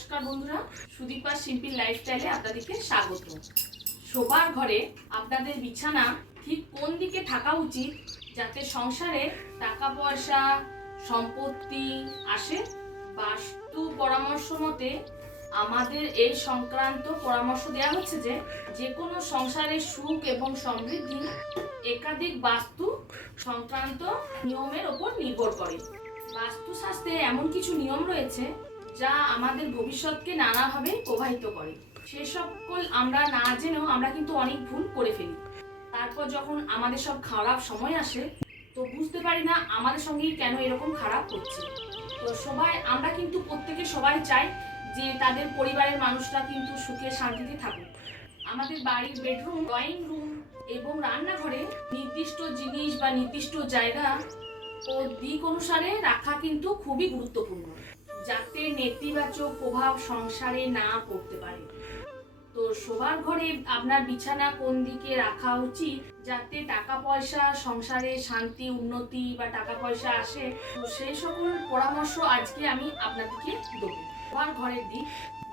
নমস্কার বন্ধুরা, সুদীপা সিম্পল লাইফস্টাইলে আপনাদেরকে স্বাগত। শোবার ঘরে আপনাদের বিছানা ঠিক কোন দিকে থাকা উচিত যাতে সংসারে টাকা পয়সা সম্পত্তি আসে? বাস্তু পরামর্শ মতে আমাদের এই সংক্রান্ত পরামর্শ দেওয়া হচ্ছে যে কোনো সংসারের সুখ এবং সমৃদ্ধি একাধিক বাস্তু সংক্রান্ত নিয়মের ওপর নির্ভর করে। বাস্তুশাস্ত্রে এমন কিছু নিয়ম রয়েছে যা আমাদের ভবিষ্যৎকে নানাভাবে প্রভাবিত করে। সে সকল আমরা না জেনেও আমরা কিন্তু অনেক ভুল করে ফেলি। তারপর যখন আমাদের সব খারাপ সময় আসে তো বুঝতে পারি না আমাদের সঙ্গেই কেন এরকম খারাপ হচ্ছে। তো আমরা কিন্তু প্রত্যেকে সবাই চাই যে তাদের পরিবারের মানুষরা কিন্তু সুখে শান্তিতে থাকুক। আমাদের বাড়ির বেডরুম, ড্রয়িং রুম এবং রান্নাঘরে নির্দিষ্ট জিনিস বা নির্দিষ্ট জায়গা ও দিক অনুসারে রাখা কিন্তু খুবই গুরুত্বপূর্ণ, যাতে নেতিবাচক প্রভাব সংসারে না পড়তে পারে। তো শোবার ঘরে আপনার বিছানা কোন দিকে রাখা উচিত যাতে টাকা পয়সা সংসারে শান্তি উন্নতি বা টাকা পয়সা আসে, তো সেই সকল পরামর্শ আজকে আমি আপনাদেরকে দেবো। শোবার ঘরের দিক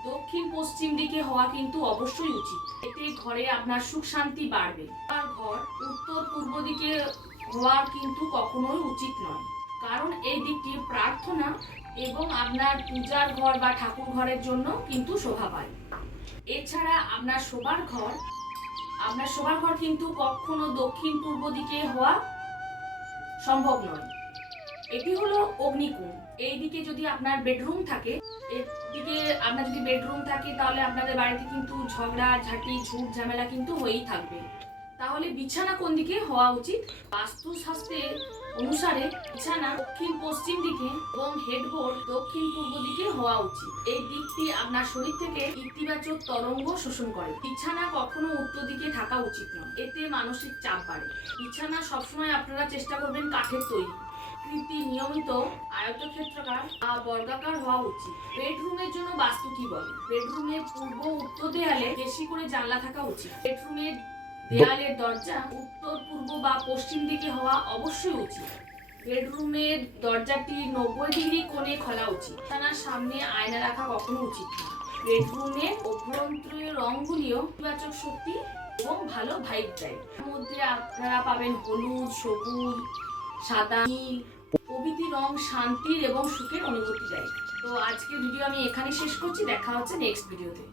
দক্ষিণ পশ্চিম দিকে হওয়া কিন্তু অবশ্যই উচিত, এতে ঘরে আপনার সুখ শান্তি বাড়বে। আর ঘর উত্তর পূর্ব দিকে হওয়া কিন্তু কখনোই উচিত নয়, কারণ এই দিকটি প্রার্থনা এবং আপনার পূজার ঘর বা ঠাকুর ঘরের জন্য কিন্তু শোভা পায়। এছাড়া আপনার শোবার ঘর কিন্তু কখনো দক্ষিণ পূর্ব দিকে হওয়া সম্ভব নয়। এটি হলো অগ্নিকোণ। এই দিকে যদি আপনার বেডরুম থাকে, তাহলে আপনাদের বাড়িতে কিন্তু ঝগড়া ঝাঁটি ঝুট ঝামেলা কিন্তু হয়েই থাকবে। তাহলে বিছানা কোন দিকে হওয়া উচিত? বাস্তুশাস্ত্রের অনুসারে বিছানা দক্ষিণ পশ্চিম দিকে এবং হেডবোর্ড দক্ষিণ পূর্ব দিকে হওয়া উচিত। এই দিকটি আপনার শরীর থেকে ইতিবাচক তরঙ্গ শোষণ করে। বিছানা কখনো উত্তর দিকে থাকা উচিত নয়, এতে মানসিক চাপ বাড়ে। বিছানা সবসময় আপনারা চেষ্টা করবেন কাঠের তৈরি, নিয়মিত আয়তক্ষেত্রাকার বা বর্গাকার হওয়া উচিত। বেডরুমের জন্য বাস্তু কি বলে? বেডরুমের পূর্ব উত্তর দেয়ালে বেশি করে জানলা থাকা উচিত। বেডরুমের দেয়ালের দরজা উত্তর পূর্ব বা পশ্চিম দিকে হওয়া অবশ্যই উচিত। বেডরুমের দরজাটি 90 ডিগ্রি কোণে খোলা উচিত। বিছানার সামনে আয়না রাখা কখনো উচিত না। বেডরুমের অভ্যন্তরীণ রঙগুলিও ইতিবাচক শক্তি এবং ভালো ভাইব দেয়। এর মধ্যে আপনারা পাবেন হলুদ, সবুজ, সাদা, নীল প্রভৃতি রং শান্তির এবং সুখের অনুভূতি দেয়। তো আজকের ভিডিও আমি এখানে শেষ করছি। দেখা হচ্ছে নেক্সট ভিডিওতে।